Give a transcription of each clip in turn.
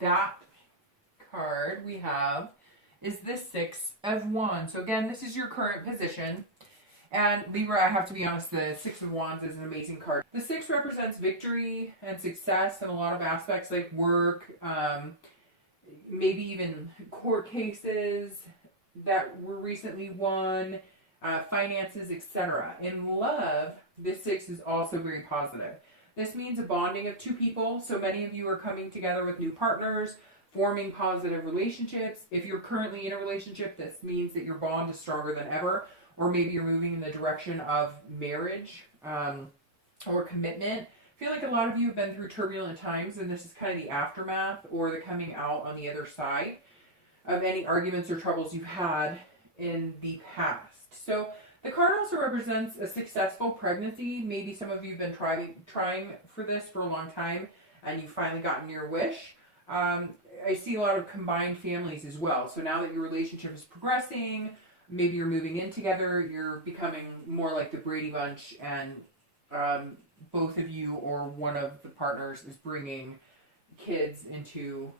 That card we have is the Six of Wands. So again, this is your current position. And Libra, I have to be honest, the Six of Wands is an amazing card. The Six represents victory and success in a lot of aspects like work, maybe even court cases that were recently won, finances, etc. In love, this Six is also very positive. This means a bonding of two people. So many of you are coming together with new partners, forming positive relationships. If you're currently in a relationship, this means that your bond is stronger than ever. Or maybe you're moving in the direction of marriage or commitment. I feel like a lot of you have been through turbulent times, and this is kind of the aftermath or the coming out on the other side of any arguments or troubles you've had in the past. So the card also represents a successful pregnancy. Maybe some of you have been trying for this for a long time, and you've finally gotten your wish. I see a lot of combined families as well. So now that your relationship is progressing, maybe you're moving in together, you're becoming more like the Brady Bunch, and both of you or one of the partners is bringing kids into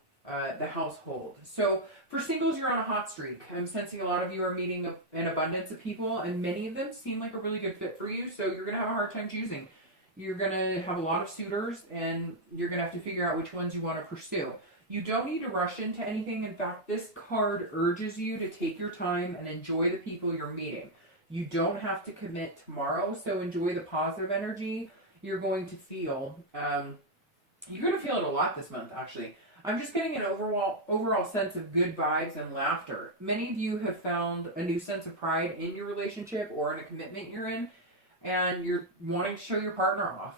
the household. So for singles, you're on a hot streak. I'm sensing a lot of you are meeting an abundance of people, and many of them seem like a really good fit for you, so you're going to have a hard time choosing. You're going to have a lot of suitors, and you're going to have to figure out which ones you want to pursue. You don't need to rush into anything. In fact, this card urges you to take your time and enjoy the people you're meeting. You don't have to commit tomorrow, so enjoy the positive energy you're going to feel. You're going to feel it a lot this month, actually. I'm just getting an overall sense of good vibes and laughter. Many of you have found a new sense of pride in your relationship or in a commitment you're in, and you're wanting to show your partner off.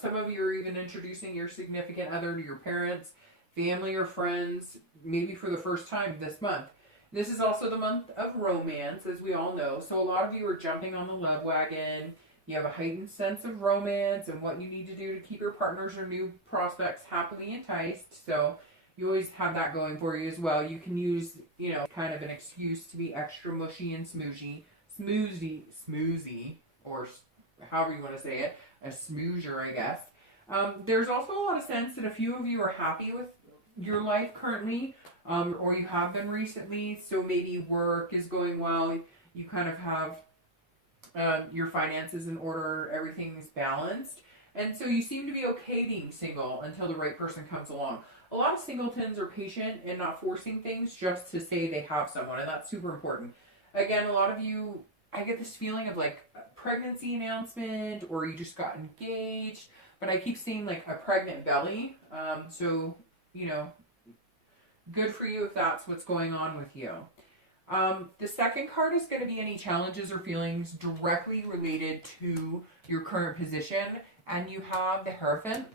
Some of you are even introducing your significant other to your parents, family, or friends, maybe for the first time this month. This is also the month of romance, as we all know. So a lot of you are jumping on the love wagon. You have a heightened sense of romance and what you need to do to keep your partners or new prospects happily enticed. So you always have that going for you as well. You can use, kind of an excuse to be extra mushy and smoozy, or however you want to say it, a smoozer, I guess. There's also a lot of sense that a few of you are happy with your life currently, or you have been recently. So maybe work is going well. You kind of have your finances in order, everything's balanced. And so you seem to be okay being single until the right person comes along. A lot of singletons are patient and not forcing things just to say they have someone, and that's super important. Again, a lot of you, I get this feeling of like a pregnancy announcement, or you just got engaged, but I keep seeing like a pregnant belly. So, good for you if that's what's going on with you. The second card is going to be any challenges or feelings directly related to your current position. And you have the Hierophant.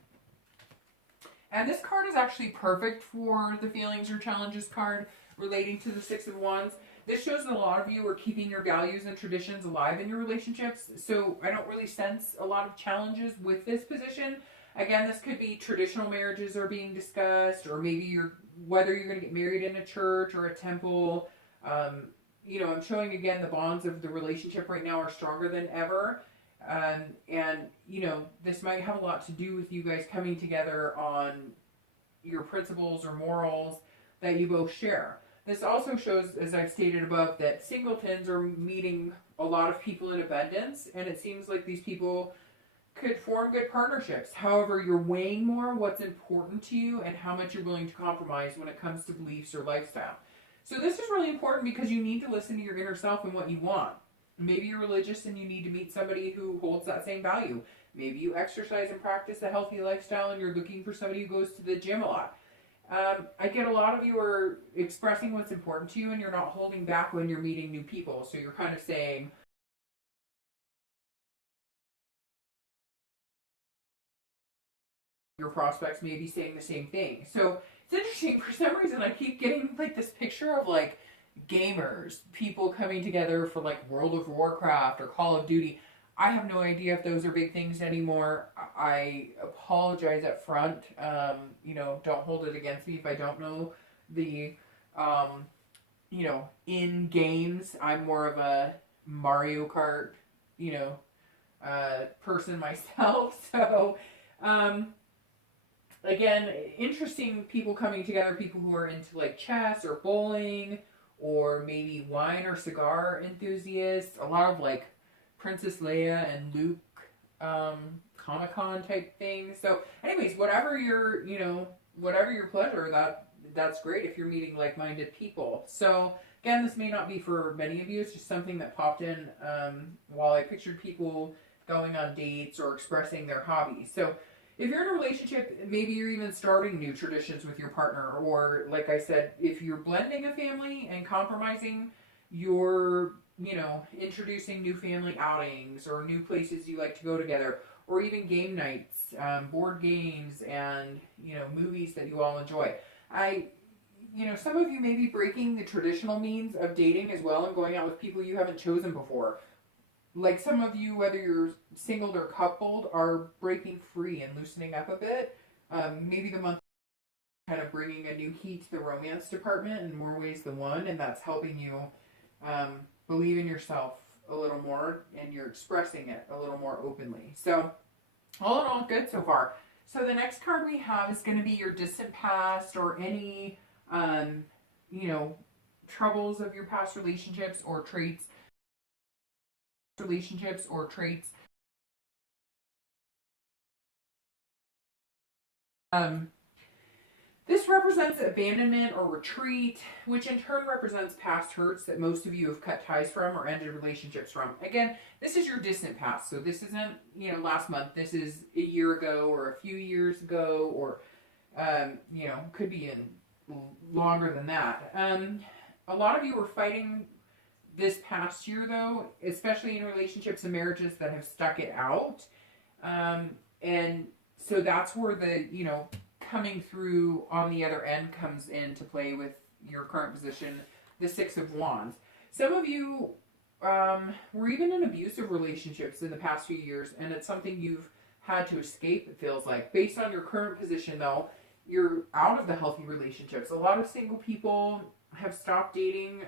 And this card is actually perfect for the feelings or challenges card relating to the Six of Wands. This shows that a lot of you are keeping your values and traditions alive in your relationships. So I don't really sense a lot of challenges with this position. Again, this could be traditional marriages are being discussed, or maybe whether you're going to get married in a church or a temple. I'm showing again the bonds of the relationship right now are stronger than ever. This might have a lot to do with you guys coming together on your principles or morals that you both share. This also shows, as I've stated above, that singletons are meeting a lot of people in abundance, and it seems like these people could form good partnerships. However, you're weighing more what's important to you and how much you're willing to compromise when it comes to beliefs or lifestyle. So this is really important because you need to listen to your inner self and what you want. Maybe you're religious and you need to meet somebody who holds that same value. Maybe you exercise and practice a healthy lifestyle and you're looking for somebody who goes to the gym a lot. I get a lot of you are expressing what's important to you, and you're not holding back when you're meeting new people. So you're kind of saying, your prospects may be saying the same thing. So it's interesting, for some reason I keep getting like this picture of like gamers, people coming together for like World of Warcraft or Call of Duty. I have no idea if those are big things anymore. I apologize up front. Don't hold it against me if I don't know the, in games. I'm more of a Mario Kart, person myself. So, again, interesting people coming together, people who are into like chess or bowling or maybe wine or cigar enthusiasts. A lot of like Princess Leia and Luke Comic-Con type things. So anyways, whatever your, whatever your pleasure, that's great if you're meeting like-minded people. So again, this may not be for many of you. It's just something that popped in while I pictured people going on dates or expressing their hobbies. So if you're in a relationship, maybe you're even starting new traditions with your partner, or like I said, if you're blending a family and compromising, you're, introducing new family outings or new places you like to go together, or even game nights, board games, and, movies that you all enjoy. Some of you may be breaking the traditional means of dating as well and going out with people you haven't chosen before. Like some of you, whether you're singled or coupled, are breaking free and loosening up a bit. Maybe the month kind of bringing a new heat to the romance department in more ways than one, and that's helping you believe in yourself a little more, and you're expressing it a little more openly. So all in all, good so far. So the next card we have is going to be your distant past, or any, troubles of your past relationships or traits. This represents abandonment or retreat, which in turn represents past hurts that most of you have cut ties from or ended relationships from. Again, this is your distant past. So this isn't, last month. This is a year ago or a few years ago, or, could be in longer than that. A lot of you were fighting this past year, though, especially in relationships and marriages that have stuck it out. And so that's where the, coming through on the other end comes into play with your current position, the Six of Wands. Some of you were even in abusive relationships in the past few years, and it's something you've had to escape, it feels like. Based on your current position, though, you're out of the healthy relationships. A lot of single people have stopped dating,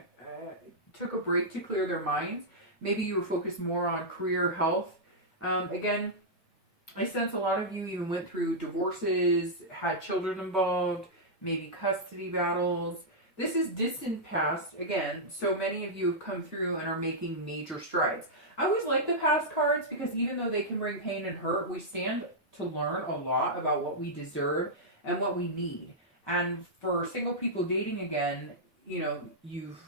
took a break to clear their minds. Maybe you were focused more on career, health. Again, I sense a lot of you even went through divorces, had children involved, maybe custody battles. This is distant past, again, so many of you have come through and are making major strides. I always like the past cards because even though they can bring pain and hurt, we stand to learn a lot about what we deserve and what we need. And for single people dating again, you've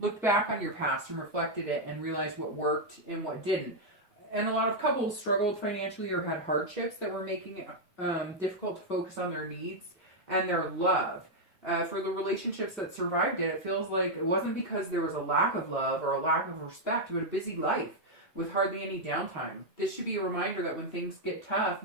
looked back on your past and reflected it and realized what worked and what didn't. And a lot of couples struggled financially or had hardships that were making it difficult to focus on their needs and their love. For the relationships that survived it, it feels like it wasn't because there was a lack of love or a lack of respect, but a busy life with hardly any downtime. This should be a reminder that when things get tough,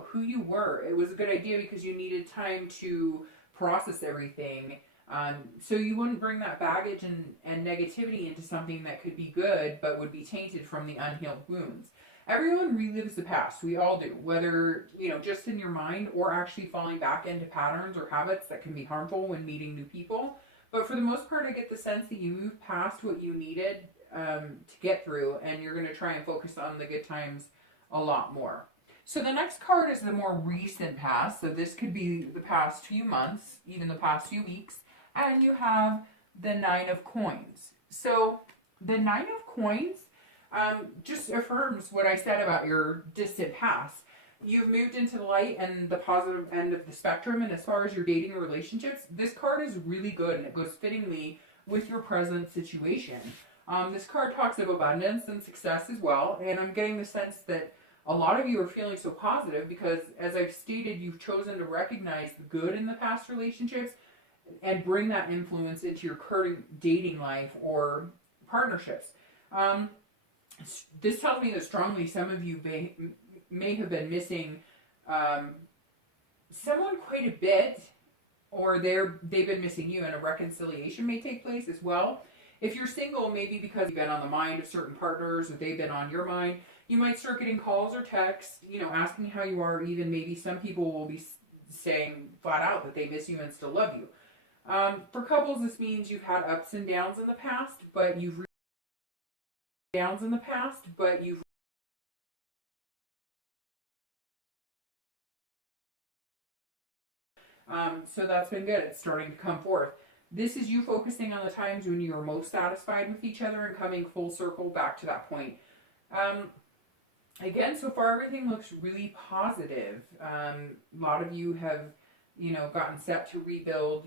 who you were. It was a good idea because you needed time to process everything, so you wouldn't bring that baggage and negativity into something that could be good but would be tainted from the unhealed wounds. Everyone relives the past. We all do, whether just in your mind or actually falling back into patterns or habits that can be harmful when meeting new people. But for the most part, I get the sense that you moved past what you needed to get through, and you're going to try and focus on the good times a lot more. So the next card is the more recent past. So this could be the past few months, even the past few weeks. And you have the Nine of Coins. So the Nine of Coins just affirms what I said about your distant past. You've moved into the light and the positive end of the spectrum. And as far as your dating and relationships, this card is really good, and it goes fittingly with your present situation. This card talks of abundance and success as well. And I'm getting the sense that a lot of you are feeling so positive because, as I've stated, you've chosen to recognize the good in the past relationships and bring that influence into your current dating life or partnerships. This tells me that strongly some of you may have been missing someone quite a bit, or they've been missing you, and a reconciliation may take place as well. If you're single, maybe because you've been on the mind of certain partners or they've been on your mind, you might start getting calls or texts, asking how you are. Even maybe some people will be saying flat out that they miss you and still love you. For couples, this means you've had ups and downs in the past, but you've downs in the past, but you've so that's been good. It's starting to come forth. This is you focusing on the times when you were most satisfied with each other and coming full circle back to that point. Again, so far everything looks really positive. A lot of you have, gotten set to rebuild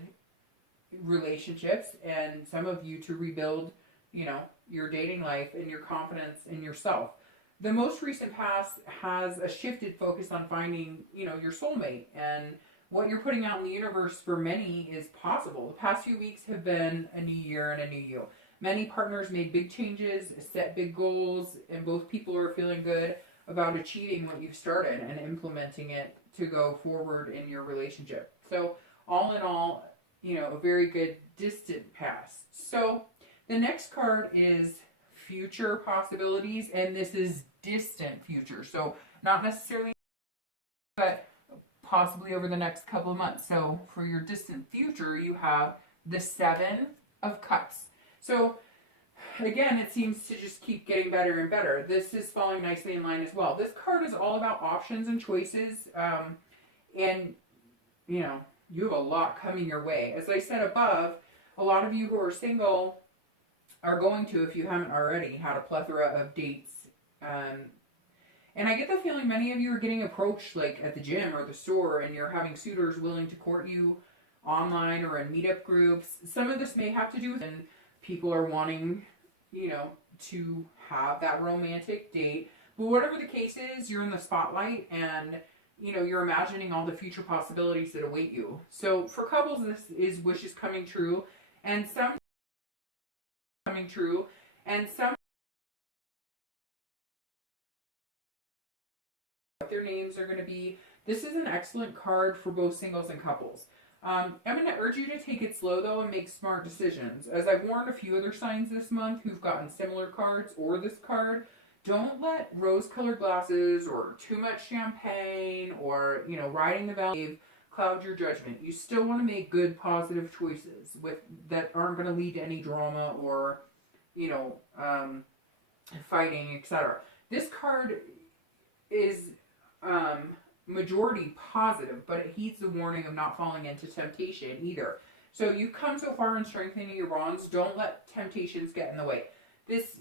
relationships, and some of you to rebuild, your dating life and your confidence in yourself. The most recent past has a shifted focus on finding, your soulmate, and what you're putting out in the universe for many is possible. The past few weeks have been a new year and a new you. Many partners made big changes, set big goals, and both people are feeling good about achieving what you've started and implementing it to go forward in your relationship. So all in all, a very good distant past. So the next card is future possibilities, and this is distant future. So not necessarily, but possibly over the next couple of months. So for your distant future, you have the 7 of Cups. So again, it seems to just keep getting better and better. This is falling nicely in line as well. This card is all about options and choices. And, you have a lot coming your way. As I said above, a lot of you who are single are going to, if you haven't already, had a plethora of dates. And I get the feeling many of you are getting approached like at the gym or the store, and you're having suitors willing to court you online or in meetup groups. Some of this may have to do with people are wanting, to have that romantic date. But whatever the case is, you're in the spotlight, and you're imagining all the future possibilities that await you. So for couples, this is wishes coming true, and some what their names are going to be. This is an excellent card for both singles and couples. I'm going to urge you to take it slow, though, and make smart decisions. As I've warned a few other signs this month who've gotten similar cards or this card, don't let rose-colored glasses or too much champagne or, riding the wave cloud your judgment. You still want to make good, positive choices that aren't going to lead to any drama or, fighting, etc. This card is majority positive, but it heeds the warning of not falling into temptation either. So you've come so far in strengthening your bonds. Don't let temptations get in the way. This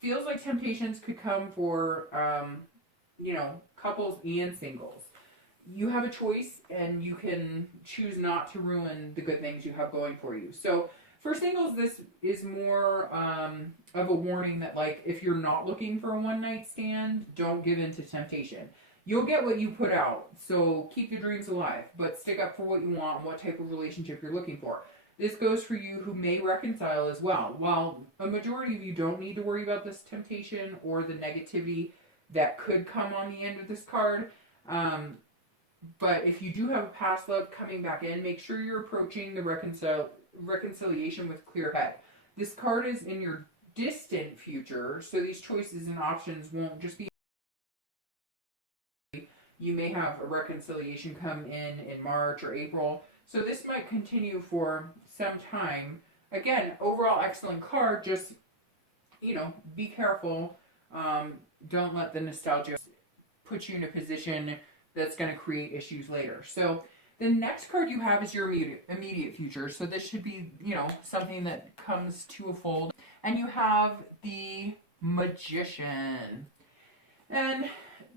feels like temptations could come for, couples and singles. You have a choice, and you can choose not to ruin the good things you have going for you. So for singles, this is more of a warning that, like, if you're not looking for a one-night stand, don't give in to temptation. You'll get what you put out, so keep your dreams alive, but stick up for what you want and what type of relationship you're looking for. This goes for you who may reconcile as well. While a majority of you don't need to worry about this temptation or the negativity that could come on the end of this card, but if you do have a past love coming back in, make sure you're approaching the reconciliation with clear head. This card is in your distant future, so these choices and options won't just be. You may have a reconciliation come in March or April. So this might continue for some time. Again, overall excellent card. Just, be careful. Don't let the nostalgia put you in a position that's going to create issues later. So the next card you have is your immediate future. So this should be, something that comes to a fold. And you have the Magician. And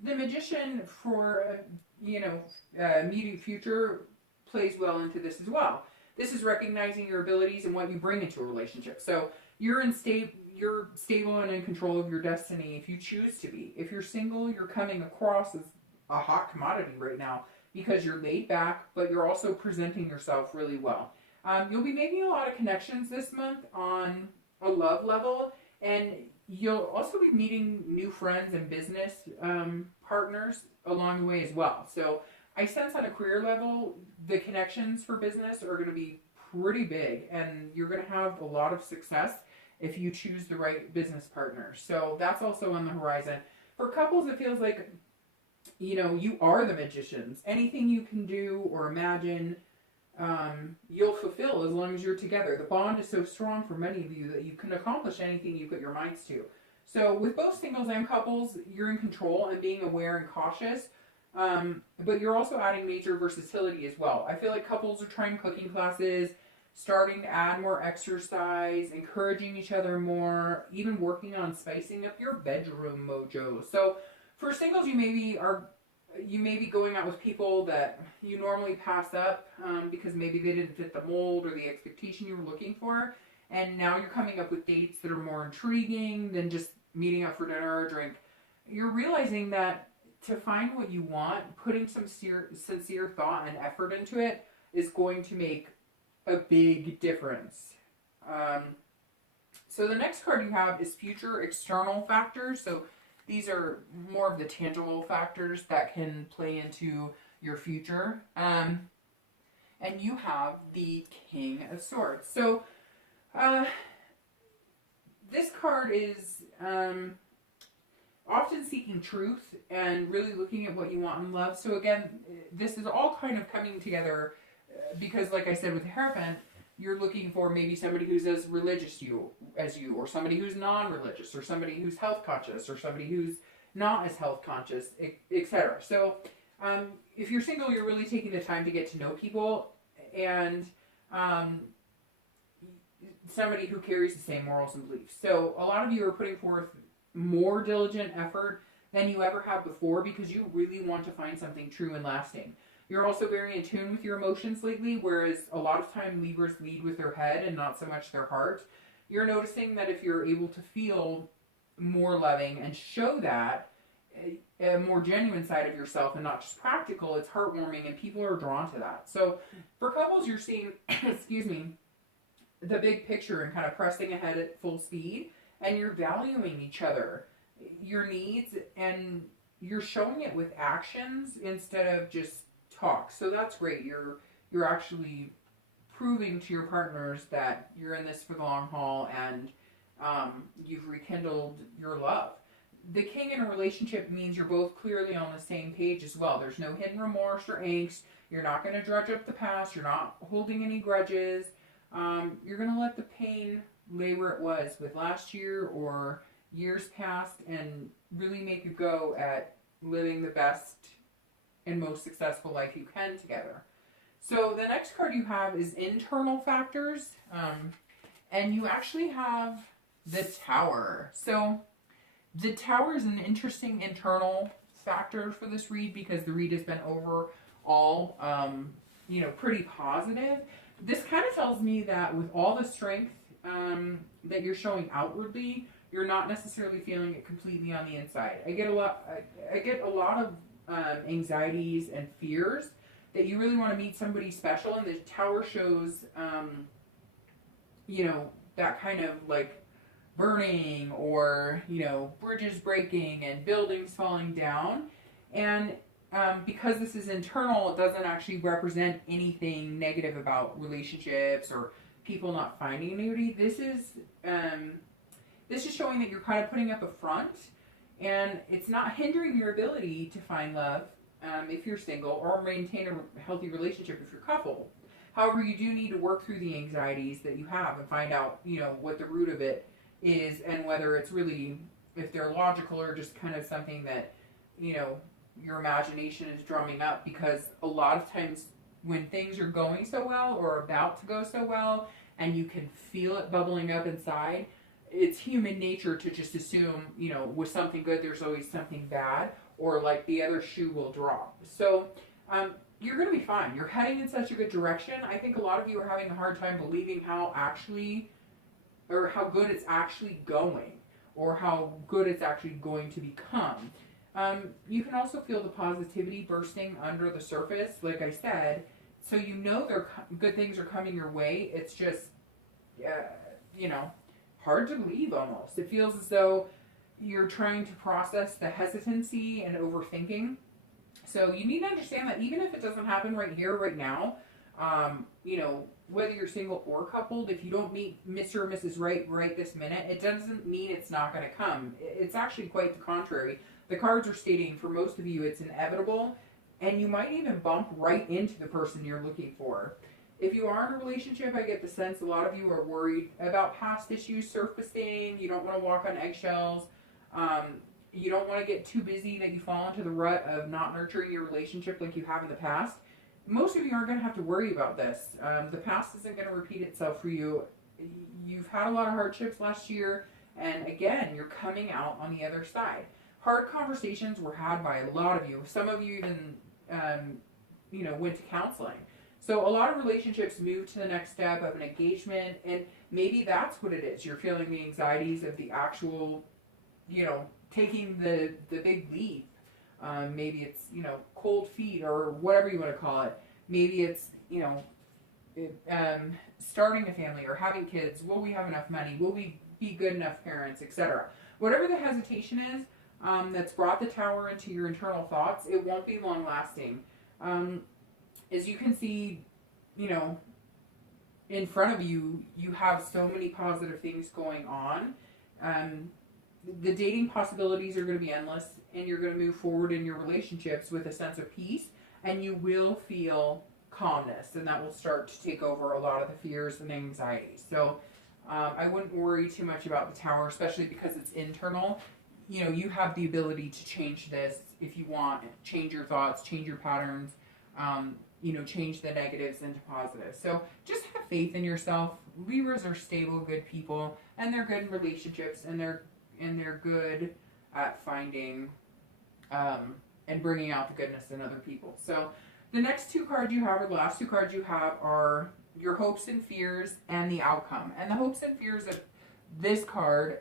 the Magician for, immediate future plays well into this as well. This is recognizing your abilities and what you bring into a relationship. So you're stable and in control of your destiny if you choose to be. If you're single, you're coming across as a hot commodity right now because you're laid back, but you're also presenting yourself really well. You'll be making a lot of connections this month on a love level, and you'll also be meeting new friends and business partners along the way as well. So I sense on a career level, the connections for business are going to be pretty big, and you're going to have a lot of success if you choose the right business partner. So that's also on the horizon. For couples, it feels like, you are the magicians. Anything you can do or imagine you'll fulfill as long as you're together. The bond is so strong for many of you that you can accomplish anything you put your minds to. So with both singles and couples, you're in control and being aware and cautious. But you're also adding major versatility as well. I feel like couples are trying cooking classes, starting to add more exercise, encouraging each other more, even working on spicing up your bedroom mojo. So for singles, you may be going out with people that you normally pass up because maybe they didn't fit the mold or the expectation you were looking for. And now you're coming up with dates that are more intriguing than just meeting up for dinner or a drink. You're realizing that to find what you want, putting some sincere thought and effort into it is going to make a big difference. So the next card you have is future external factors. So these are more of the tangible factors that can play into your future. And you have the King of Swords. So this card is often seeking truth and really looking at what you want in love. So again, this is all kind of coming together because, like I said, with the Hierophant, you're looking for maybe somebody who's as religious as you, or somebody who's non-religious, or somebody who's health conscious, or somebody who's not as health conscious, etc. So if you're single, you're really taking the time to get to know people, and somebody who carries the same morals and beliefs. So a lot of you are putting forth more diligent effort than you ever have before because you really want to find something true and lasting. You're also very in tune with your emotions lately, whereas a lot of time Libras lead with their head and not so much their heart. You're noticing that if you're able to feel more loving and show that, a more genuine side of yourself and not just practical, it's heartwarming and people are drawn to that. So for couples, you're seeing, excuse me, the big picture and kind of pressing ahead at full speed, and you're valuing each other, your needs, and you're showing it with actions instead of just talk. So that's great. You're actually proving to your partners that you're in this for the long haul, and you've rekindled your love. The King in a relationship means you're both clearly on the same page as well. There's no hidden remorse or angst. You're not going to drudge up the past. You're not holding any grudges. You're going to let the pain lay where it was with last year or years past and really make a go at living the best and most successful life you can together. So the next card you have is internal factors, and you actually have the Tower. So the Tower is an interesting internal factor for this read because the read has been overall, pretty positive. This kind of tells me that with all the strength that you're showing outwardly, you're not necessarily feeling it completely on the inside. I get a lot of anxieties and fears that you really want to meet somebody special, and the Tower shows, that kind of like burning or, bridges breaking and buildings falling down. And because this is internal, it doesn't actually represent anything negative about relationships or people not finding anybody. This is showing that you're kind of putting up a front, and it's not hindering your ability to find love if you're single, or maintain a healthy relationship if you're coupled. However, you do need to work through the anxieties that you have and find out, what the root of it is, and whether it's really, if they're logical or just kind of something that, your imagination is drumming up. Because a lot of times when things are going so well or about to go so well and you can feel it bubbling up inside, it's human nature to just assume, with something good there's always something bad, or like the other shoe will drop. So you're going to be fine. You're heading in such a good direction. I think a lot of you are having a hard time believing how good it's actually going, or how good it's actually going to become. You can also feel the positivity bursting under the surface, like I said, so good things are coming your way. It's just, hard to believe almost. It feels as though you're trying to process the hesitancy and overthinking. So you need to understand that even if it doesn't happen right here, right now, whether you're single or coupled, if you don't meet Mr. or Mrs. Right this minute, it doesn't mean it's not going to come. It's actually quite the contrary. The cards are stating for most of you it's inevitable, and you might even bump right into the person you're looking for. If you are in a relationship, I get the sense a lot of you are worried about past issues surfacing. You don't want to walk on eggshells. You don't want to get too busy that you fall into the rut of not nurturing your relationship like you have in the past. Most of you aren't going to have to worry about this. The past isn't going to repeat itself for you. You've had a lot of hardships last year, and again, you're coming out on the other side. Hard conversations were had by a lot of you. Some of you even, went to counseling. So a lot of relationships move to the next step of an engagement, and maybe that's what it is. You're feeling the anxieties of the actual, taking the big leap. Maybe it's, cold feet or whatever you want to call it. Maybe it's, starting a family or having kids. Will we have enough money? Will we be good enough parents, etc.? Whatever the hesitation is that's brought the Tower into your internal thoughts, it won't be long lasting. As you can see, in front of you, you have so many positive things going on. The dating possibilities are going to be endless, and you're going to move forward in your relationships with a sense of peace, and you will feel calmness, and that will start to take over a lot of the fears and anxieties. So I wouldn't worry too much about the Tower, especially because it's internal. You have the ability to change this if you want, change your thoughts, change your patterns, change the negatives into positives. So just have faith in yourself. Libras are stable, good people, and they're good in relationships, and they're good at finding and bringing out the goodness in other people. So the next two cards you have, or the last two cards you have, are your hopes and fears and the outcome. And the hopes and fears of this card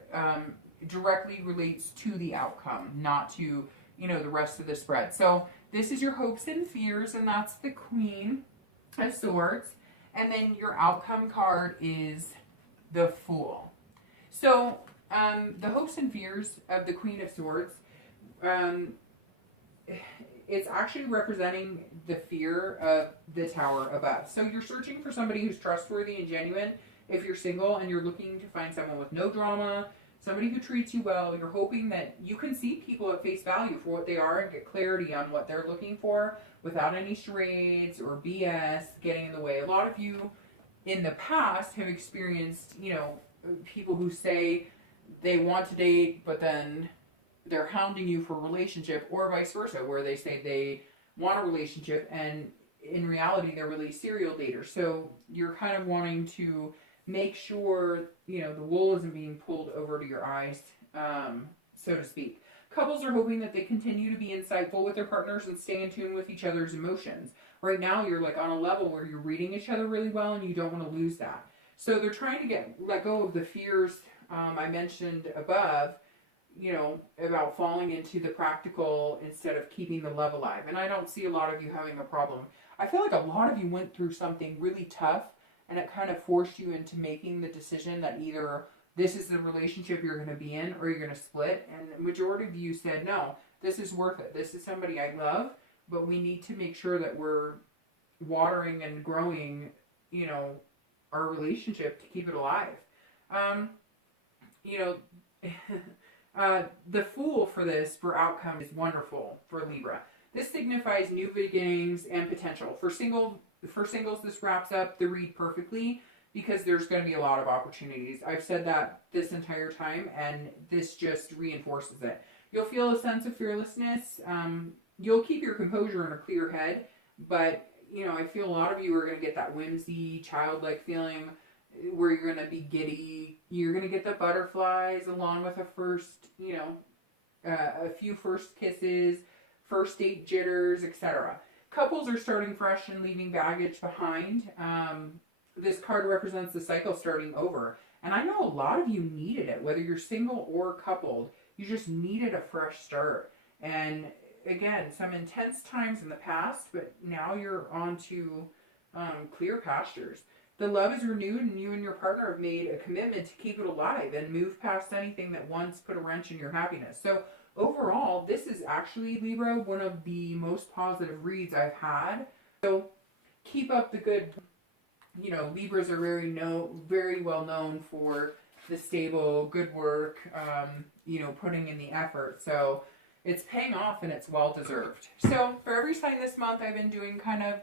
directly relates to the outcome, not to, the rest of the spread. So this is your hopes and fears, and that's the Queen of Swords. And then your outcome card is the Fool. So the hopes and fears of the Queen of Swords, it's actually representing the fear of the Tower above. So you're searching for somebody who's trustworthy and genuine if you're single, and you're looking to find someone with no drama, somebody who treats you well. You're hoping that you can see people at face value for what they are and get clarity on what they're looking for without any charades or BS getting in the way. A lot of you in the past have experienced, people who say they want to date, but then they're hounding you for a relationship, or vice versa, where they say they want a relationship and in reality they're really serial daters. So you're kind of wanting to make sure, the wool isn't being pulled over to your eyes, so to speak. Couples are hoping that they continue to be insightful with their partners and stay in tune with each other's emotions. Right now, you're like on a level where you're reading each other really well, and you don't want to lose that. So they're trying to let go of the fears I mentioned above, about falling into the practical instead of keeping the love alive. And I don't see a lot of you having a problem. I feel like a lot of you went through something really tough, and it kind of forced you into making the decision that either this is the relationship you're going to be in or you're going to split. And the majority of you said, no, this is worth it. This is somebody I love, but we need to make sure that we're watering and growing, our relationship to keep it alive. The Fool for outcome is wonderful for Libra. This signifies new beginnings and potential. For singles, this wraps up the read perfectly because there's going to be a lot of opportunities. I've said that this entire time, and this just reinforces it. You'll feel a sense of fearlessness. You'll keep your composure and a clear head, but I feel a lot of you are going to get that whimsy, childlike feeling where you're going to be giddy. You're going to get the butterflies along with a few first kisses, first date jitters, etc. Couples are starting fresh and leaving baggage behind. This card represents the cycle starting over. And I know a lot of you needed it, whether you're single or coupled. You just needed a fresh start. And again, some intense times in the past, but now you're on to clear pastures. The love is renewed, and you and your partner have made a commitment to keep it alive and move past anything that once put a wrench in your happiness. So overall, this is actually, Libra, one of the most positive reads I've had. So keep up the good. Libras are very well known for the stable, good work, putting in the effort. So it's paying off, and it's well deserved. So for every sign this month, I've been doing kind of